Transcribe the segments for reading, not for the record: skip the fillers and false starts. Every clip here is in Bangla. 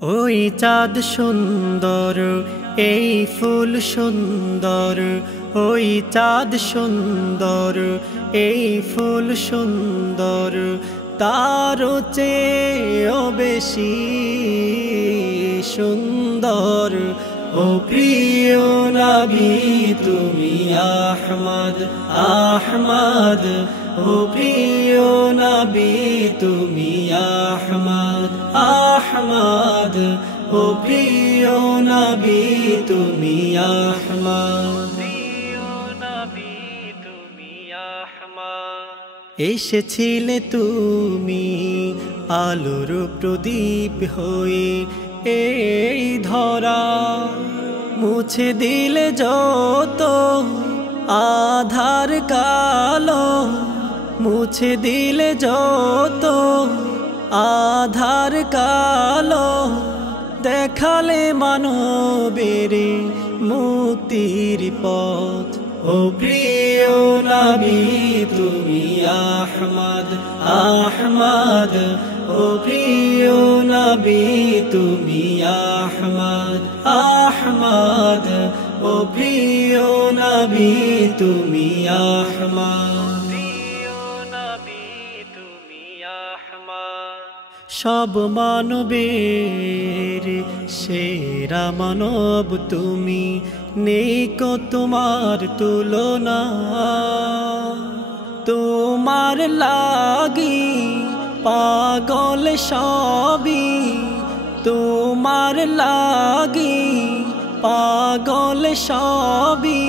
ওই চাঁদ সুন্দর, এই ফুল সুন্দর, ওই চাঁদ সুন্দর, এই ফুল সুন্দর, তার চেয়েও বেশি সুন্দর। ও প্রিয় নবী তুমি আহমদ আহমদ, ও প্রিয় নবী তুমি আহমদ আহমদ, ও প্রিয় নবী তুমি আহমদ। এসেছিলে তুমি আলোর প্রদীপ হয়ে এই ধরা, মুছে দিলে যত আধার কালো, মুছে দিলে যত আধার কালো, দেখালে মানবের মুক্তির পথ। ও প্রিয় নবী তুমি আহমদ আহমদ, ও প্রিয় নবী তুমি আহমদ আহমদ, ও প্রিয় নবী তুমি আহমদ। সব মানবের সেরা মানব তুমি, নেই কো তোমার তুলনা। তোমার লাগি পাগল সবই, তোমার লাগি পাগল সবই,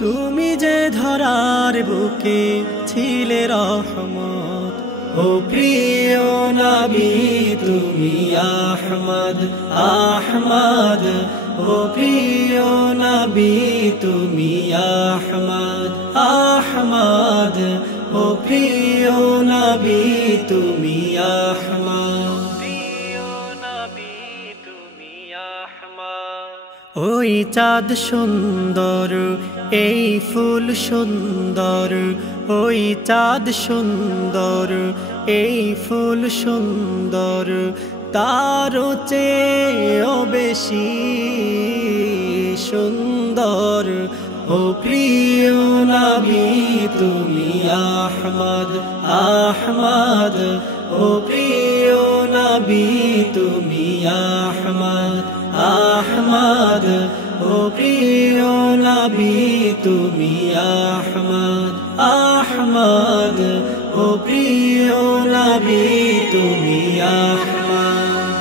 তুমি যে ধরার বুকে ছিলে রহমত। ও প্রিয় নবী তুমি আহমদ আহমদ, ও প্রিয় নবী তুমি আহমদ আহমদ, ও প্রিয় নবী তুমি আহমদ। ওই চাঁদ সুন্দর, এই ফুল সুন্দর, ওই চাঁদ সুন্দর, এই ফুল সুন্দর, তার চেয়েও বেশি সুন্দর। ও প্রিয় নবী তুমি আহমদ আহমদ, ও প্রিয় নবী তুমি আহমদ আহমদ, ও প্রিয় নবী তুমি আহমদ আহমদ, ও প্রিয় নবী তুমি আহমদ।